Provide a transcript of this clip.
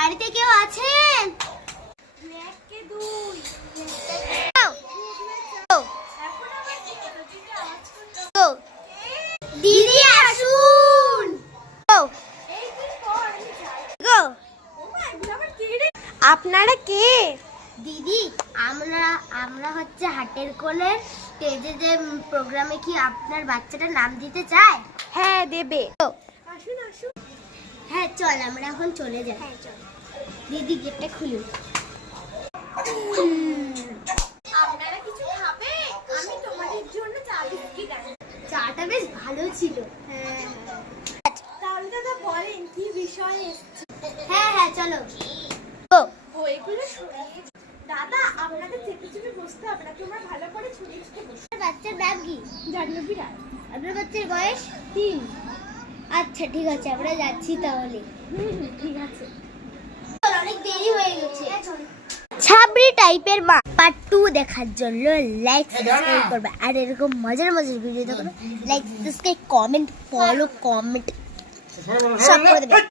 বাড়িতে কেউ আছেন? দিদি আসুন। আপনারা কে? দিদি আমরা হচ্ছে হাটের কোণে স্টেজে যে প্রোগ্রামে কি আপনার বাচ্চাটার নাম দিতে চায়? হ্যাঁ দেবে। আসুন আসুন। হ্যাঁ চল আমরা এখন চলে যাই। হ্যাঁ চল। দিদি গেটটা খুলুন। আপনারা কিছু খাবে? আমি তোমাদের জন্য চা বিস্কিট আনছি। চাটা বেশ ভালো ছিল। হ্যাঁ তাহলে দাদা বলেন কি বিষয়ে এসেছে? হ্যাঁ চলো। বইগুলো সরিয়ে দাদা আপনাদের চেপে চেপে বসতে হবে না, তোমরা ভালো করে ছড়িয়ে ছিটিয়ে বসো। বাচ্চার নাম কি? জাহ্নবী রায়। আপনার বাচ্চার বয়স 3। আচ্ছা ঠিক আছে আমরা যাচ্ছি তাহলে। ঠিক আছে। অনেক দেরি হয়ে গেছে। ছাবড়ি টাইপের মা পার্ট 2 দেখার জন্য লাইক সাবস্ক্রাইব করবে আর এরকম মজার মজার ভিডিও দেখো like subscribe comment follow comment সব করে দেবে।